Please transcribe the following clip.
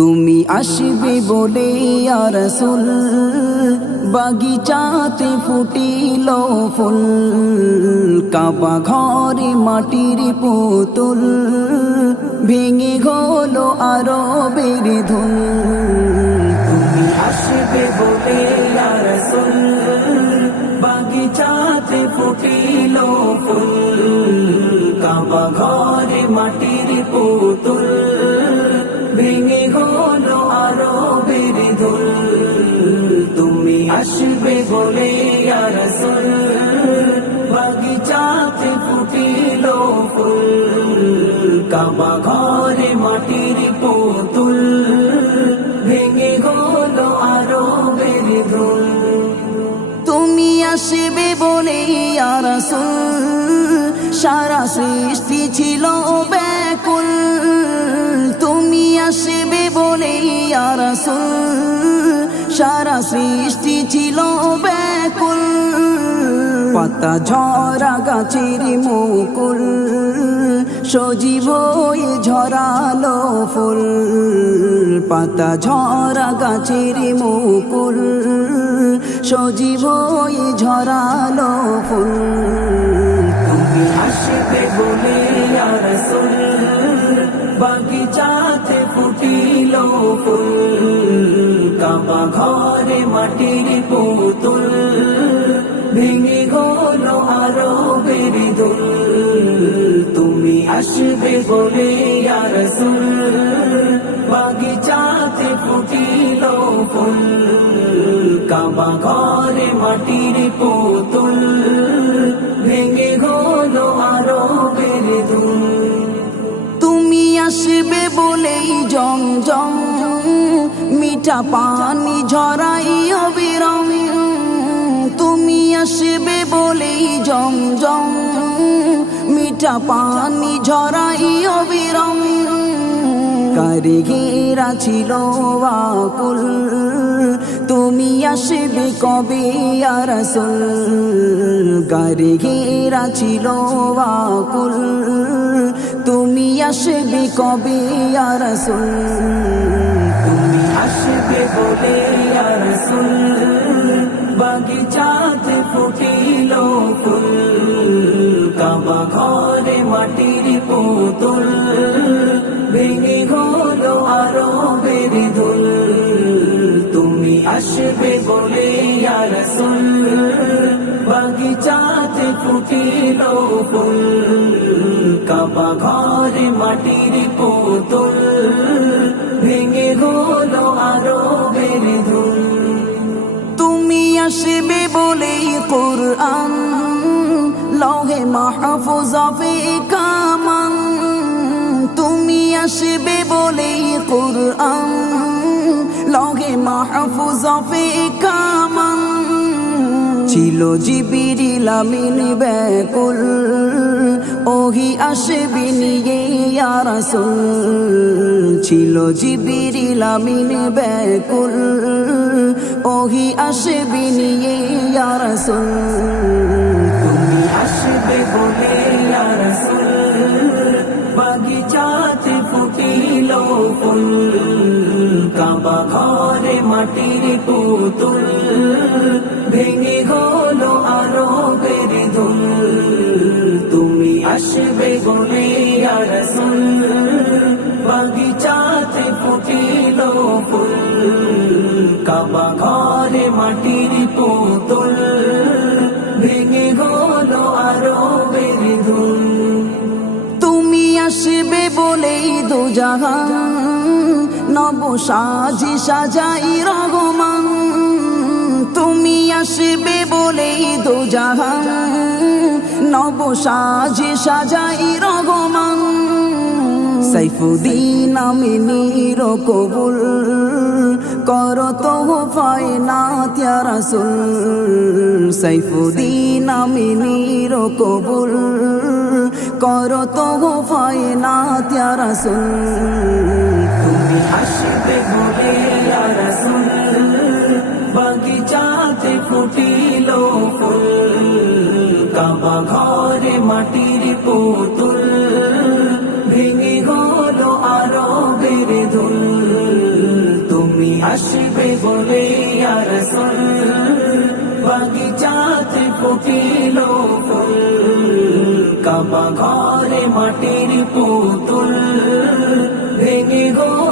তুমি আসবে বলে ইয়া রাসূল বাগিচাতে ফুটিল ফুল, কাবা ঘরে মাটির পুতুল ভেঙে হলো আরবের ধুল। তুমি আসবে বলে ইয়া রাসূল বাগিচাতে ফুটিল ফুল, কাবা ঘরে মাটির পুতুল ভেঙে হলো আরবের ধুল। তুমি আসবে বলে ইয়া রাসূল বাগিচাতে ফুটিল ফুল, কাবা ঘরে মাটির পুতুল ভেঙে হলো আরবের ধুল। তুমি আসবে বলে ইয়া রাসূল সারা সৃষ্টি ছিল ব্যাকুল। তুমি আসবে বলে ইয়া রাসূল সারা সৃষ্টি ছিল ব্যাকুল। পাতা ঝরা গাছের মুকুল সজীব হয়ে ঝরালো ফুল, পাতা ঝরা গাছের মুকুল সজীব হয়ে ঝরালো ফুল। তুমি আসবে বলে ইয়া রাসূল বাগিচাতে ফুটিল ফুল, কাবা ঘরে মাটির পুতুল ভেঙে হলো আরবের ধুল। তুমি আসবে বলে ইয়া রাসূল বাগিচাতে ফুটিল ফুল, কাবা ঘরে মাটির পুতুল ভেঙে হলো আরবের ধুল। তুমি আসবে বলেই জমজম মিঠা পানি ঝরাই অবিরাম। তুমি আসবে বলেই জমজম মিঠা পানি ঝরাই অবিরাম। কারিগেরা ছিল আকুল তুমি আসবে কবে ইয়া রাসূল, কারিগেরা ছিল আকুল তুমি আসবে কবে ইয়া রাসূল। তুমি আসবে বলে ইয়া রাসূল বাগিচাতে ফুটিল ফুল, কাবা ঘরে মাটির পুতুল ভেঙে হলো আরবের ধুল। তুমি আসবে বলে ইয়া রাসূল বাগিচাতে ফুটিল ফুল, কাবা ঘরে মাটির পুতুল ভেঙে হলো আরবের ধুল। তুমি আসবে বলেই কুরআন লৌহে মাহফুজে কামান। তুমি আসবে বলেই কুরআন লৌহে মাহফুজে কামান। ছিল জিবরিল আমিন ব্যাকুল ওহি আসবে নিয়ে ইয়া রাসূল, ছিল জিবরিল আমিন ব্যাকুল ওহি আসবে নিয়ে ইয়া রাসূল। তুমি আসবে বলে ইয়া রাসূল বাগিচাতে ফুটিল ফুল, কাবা ঘরে মাটির পুতুল ভেঙে হলো আরবের ধুল। তুমি আসবে বলে ইয়া রাসূল বাগিচাতে ফুটিল ফুল, কাবা ঘরে মাটির পুতুল ভেঙে হলো আরবের ধুল। তুমি আসবে বলেই দুজাহান নব সাজি সাজাই রহমান। তুমি আসবে বলেই দুজাহান নব সাজি সাজাই রহমান। সাইফুদ্দিন আমিনীর কবুল করো তোহফায়ে নাত ইয়া রাসূল, সাইফুদ্দিন আমিনীর কবুল করো তোহফায়ে নাত ইয়া রাসূল। তুমি আসবে বলে ইয়া রাসূল বাগিচাতে ফুটিল ফুল, কাবা ঘরে মাটির পুতুল ভেঙে হলো আরবের ধুল। আসবে বলে ইয়া রাসূল বাগিচাতে ফুটিল ফুল কাবা ঘরে মাটির পুতুল ভেঙে গো